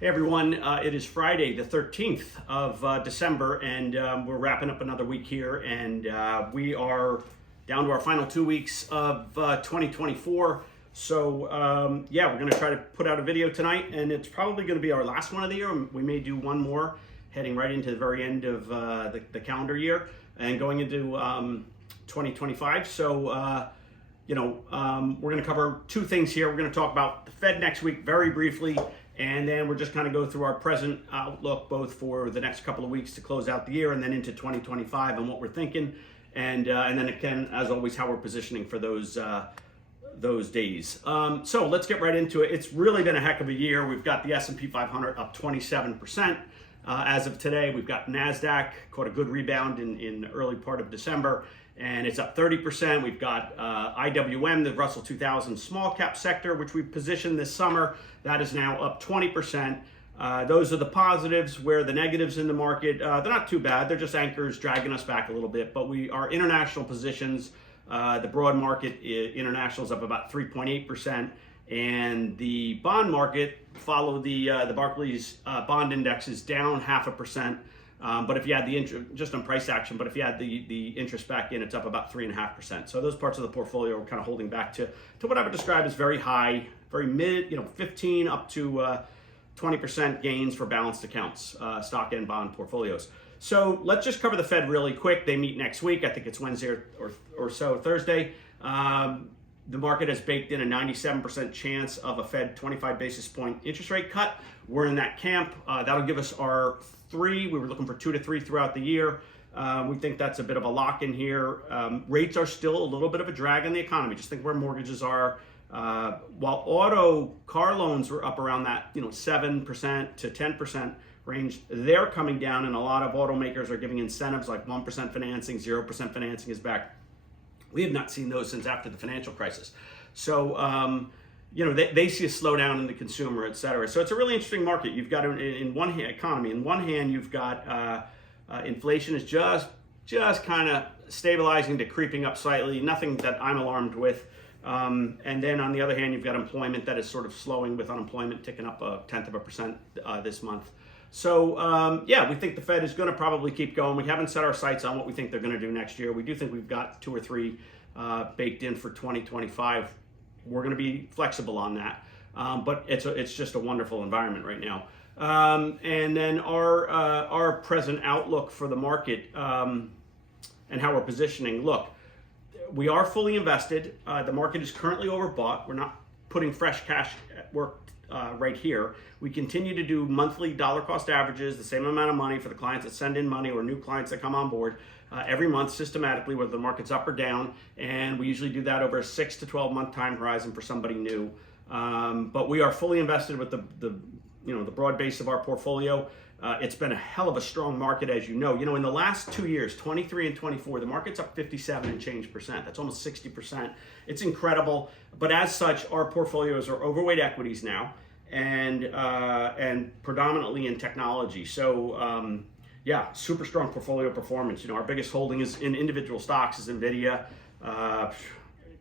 Hey everyone, it is Friday the 13th of December, and we're wrapping up another week here, and we are down to our final 2 weeks of 2024. So yeah, we're going to try to put out a video tonight, and it's probably going to be our last one of the year. We may do one more heading right into the very end of the calendar year and going into 2025. So we're going to cover two things here. We're going to talk about the Fed next week very briefly, and then we're just kind of go through our present outlook, both for the next couple of weeks to close out the year and then into 2025 and what we're thinking. And then again, as always, how we're positioning for those days. So let's get right into it. It's really been a heck of a year. We've got the S&P 500 up 27%. As of today, we've got NASDAQ caught a good rebound in the early part of December, and it's up 30%. We've got IWM, the Russell 2000 small cap sector, which we positioned this summer. That is now up 20%. Those are the positives. Where the negatives in the market, they're not too bad. They're just anchors dragging us back a little bit. But our international positions, the broad market international is up about 3.8%. And the bond market, follow the Barclays bond index, is down 0.5%. But if you add the interest, just on price action, but if you add the interest back in, it's up about 3.5%. So those parts of the portfolio are kind of holding back to what I would describe as very high, very mid, 15 up to 20% gains for balanced accounts, stock and bond portfolios. So let's just cover the Fed really quick. They meet next week. I think it's Wednesday or so, Thursday. The market has baked in a 97% chance of a Fed 25 basis point interest rate cut. We're in that camp. That'll give us our 3. We were looking for 2 to 3 throughout the year. We think that's a bit of a lock in here. Rates are still a little bit of a drag on the economy. Just think where mortgages are. While auto car loans were up around that 7% to 10% range, they're coming down, and a lot of automakers are giving incentives like 1% financing, 0% financing is back. We have not seen those since after the financial crisis. So, they see a slowdown in the consumer, et cetera. So it's a really interesting market. You've got in one hand, economy. In one hand, you've got inflation is just kind of stabilizing to creeping up slightly. Nothing that I'm alarmed with. And then on the other hand, you've got employment that is sort of slowing, with unemployment ticking up 0.1% this month. So yeah, we think the Fed is going to probably keep going. We haven't set our sights on what we think they're going to do next year. We do think we've got 2 or 3 baked in for 2025. We're going to be flexible on that, but it's just a wonderful environment right now. And then our present outlook for the market and how we're positioning. Look, we are fully invested. The market is currently overbought. We're not putting fresh cash at work right here. We continue to do monthly dollar cost averages, the same amount of money for the clients that send in money or new clients that come on board every month systematically, whether the market's up or down. And we usually do that over a 6 to 12 month time horizon for somebody new. But we are fully invested with the broad base of our portfolio. It's been a hell of a strong market, as you know. In the last 2 years, 23 and 24, the market's up 57 and change percent. That's almost 60%. It's incredible. But as such, our portfolios are overweight equities now, and predominantly in technology. So yeah, super strong portfolio performance. Our biggest holding is in individual stocks is NVIDIA.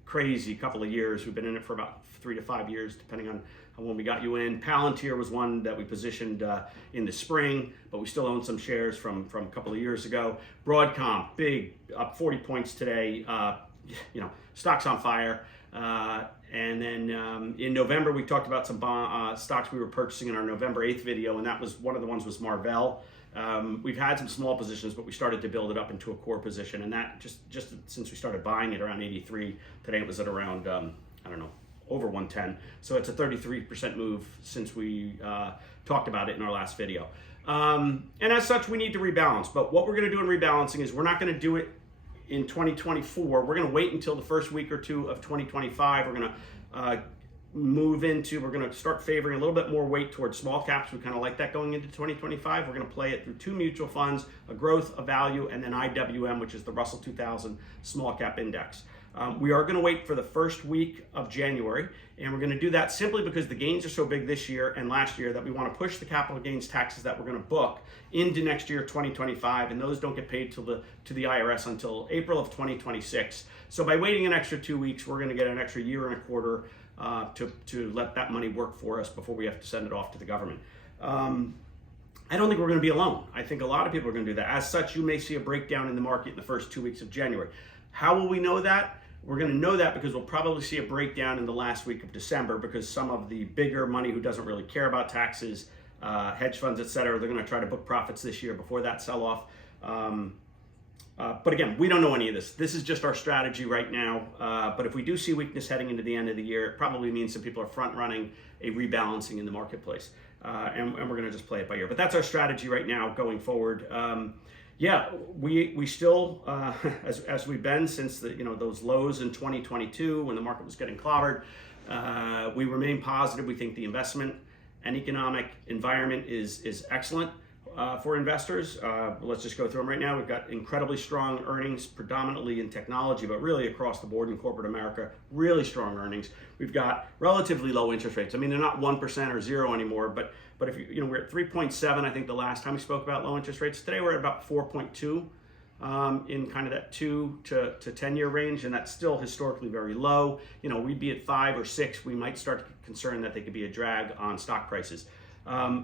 Crazy couple of years. We've been in it for about 3 to 5 years, depending on when we got you in. Palantir was one that we positioned in the spring, but we still own some shares from a couple of years ago. Broadcom, big, up 40 points today. Stocks on fire. And then in November, we talked about some stocks we were purchasing in our November 8th video, and that was one of the ones was Marvell. We've had some small positions, but we started to build it up into a core position, and that just since we started buying it around 83, today it was at around over 110. So it's a 33% move since we talked about it in our last video. And as such, we need to rebalance. But what we're going to do in rebalancing is we're not going to do it in 2024. We're going to wait until the first week or two of 2025. We're going to we're going to start favoring a little bit more weight towards small caps. We kind of like that going into 2025. We're going to play it through 2 mutual funds, a growth, a value, and then IWM, which is the Russell 2000 small cap index. We are going to wait for the first week of January, and we're going to do that simply because the gains are so big this year and last year that we want to push the capital gains taxes that we're going to book into next year, 2025, and those don't get paid to the IRS until April of 2026. So by waiting an extra 2 weeks, we're going to get an extra year and a quarter to let that money work for us before we have to send it off to the government. I don't think we're going to be alone. I think a lot of people are going to do that. As such, you may see a breakdown in the market in the first 2 weeks of January. How will we know that? We're going to know that because we'll probably see a breakdown in the last week of December, because some of the bigger money who doesn't really care about taxes, hedge funds, et cetera, they're going to try to book profits this year before that sell-off. But again, we don't know any of this. This is just our strategy right now. But if we do see weakness heading into the end of the year, it probably means some people are front-running a rebalancing in the marketplace. And we're going to just play it by ear. But that's our strategy right now going forward. Yeah, we still, as we've been since those lows in 2022 when the market was getting clobbered, we remain positive. We think the investment and economic environment is excellent for investors. Let's just go through them right now. We've got incredibly strong earnings, predominantly in technology, but really across the board in corporate America, really strong earnings. We've got relatively low interest rates. I mean, they're not 1% or 0 anymore, but if we're at 3.7, I think the last time we spoke about low interest rates. Today we're at about 4.2 in kind of that 2 to 10 year range, and that's still historically very low. We'd be at 5 or 6. We might start to get concerned that they could be a drag on stock prices.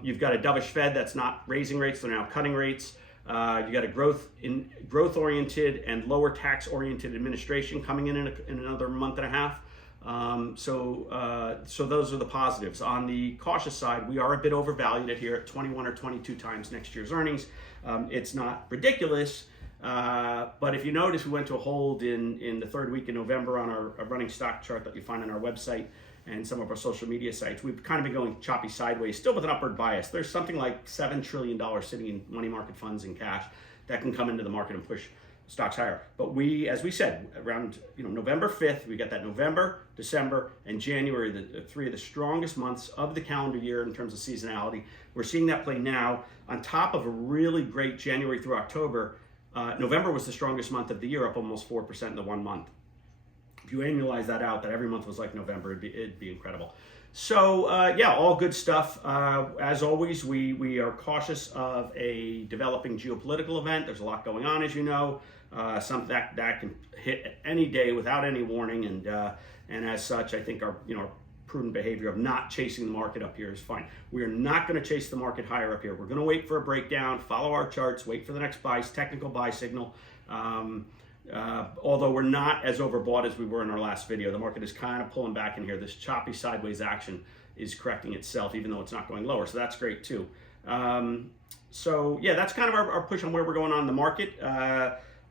You've got a dovish Fed that's not raising rates; they're now cutting rates. You got a growth-oriented and lower tax-oriented administration coming in another month and a half. So those are the positives. On the cautious side, we are a bit overvalued here at 21 or 22 times next year's earnings. It's not ridiculous, but if you notice, we went to a hold in the third week in November on our running stock chart that you find on our website and some of our social media sites. We've kind of been going choppy sideways, still with an upward bias. There's something like $7 trillion sitting in money market funds and cash that can come into the market and push stocks higher. But as we said, around November 5th, we got that November, December, and January, the 3 of the strongest months of the calendar year in terms of seasonality. We're seeing that play now on top of a really great January through October. November was the strongest month of the year, up almost 4% in the 1 month. If you annualize that out, that every month was like November, it'd be incredible. So yeah, all good stuff. As always, we are cautious of a developing geopolitical event. There's a lot going on, as you know. Something that can hit any day without any warning, and as such, I think our prudent behavior of not chasing the market up here is fine. We are not going to chase the market higher up here. We're going to wait for a breakdown, follow our charts, wait for the next technical buy signal. Although we're not as overbought as we were in our last video, the market is kind of pulling back in here. This choppy sideways action is correcting itself, even though it's not going lower. So that's great too. So yeah, that's kind of our push on where we're going on in the market.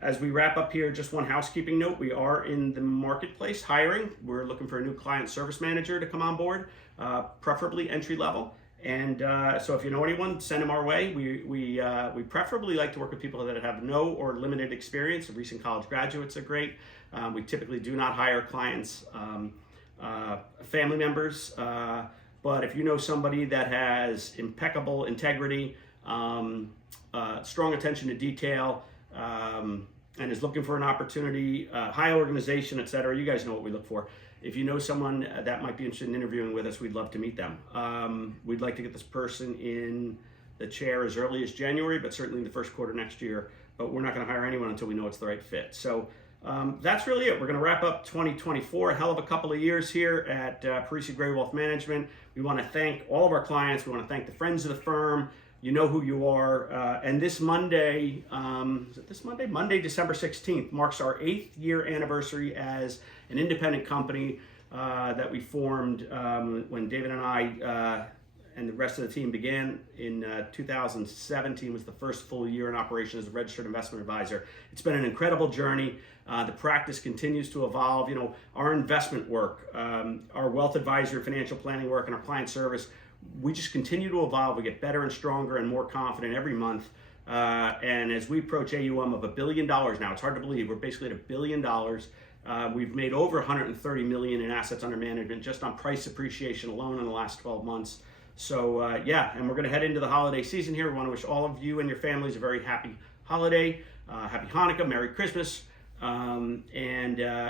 As we wrap up here, just one housekeeping note. We are in the marketplace hiring. We're looking for a new client service manager to come on board, preferably entry level. And so if you know anyone, send them our way. We preferably like to work with people that have no or limited experience. Recent college graduates are great. We typically do not hire clients, family members. But if you know somebody that has impeccable integrity, strong attention to detail, and is looking for an opportunity, high organization, et cetera, you guys know what we look for. If you know someone that might be interested in interviewing with us, we'd love to meet them. We'd like to get this person in the chair as early as January, but certainly in the first quarter next year. But we're not going to hire anyone until we know it's the right fit. So that's really it. We're going to wrap up 2024, a hell of a couple of years here at Parisi Gray Wealth Management. We want to thank all of our clients. We want to thank the friends of the firm. You know who you are. And this Monday, is it this Monday? Monday, December 16th, marks our 8th year anniversary as an independent company that we formed when David and I and the rest of the team began in 2017 was the first full year in operation as a registered investment advisor. It's been an incredible journey. The practice continues to evolve. Our investment work, our wealth advisory, financial planning work, and our client service, we just continue to evolve. We get better and stronger and more confident every month. And as we approach AUM of $1 billion now, it's hard to believe we're basically at $1 billion. We've made over 130 million in assets under management just on price appreciation alone in the last 12 months. So yeah, and we're going to head into the holiday season here. We want to wish all of you and your families a very happy holiday, happy Hanukkah, Merry Christmas, and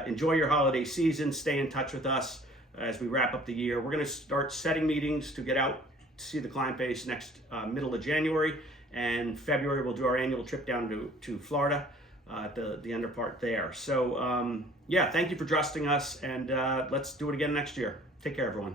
enjoy your holiday season. Stay in touch with us as we wrap up the year. We're going to start setting meetings to get out to see the client base next middle of January, and February we'll do our annual trip down to Florida at the under part there. So yeah, thank you for trusting us, and let's do it again next year. Take care, everyone.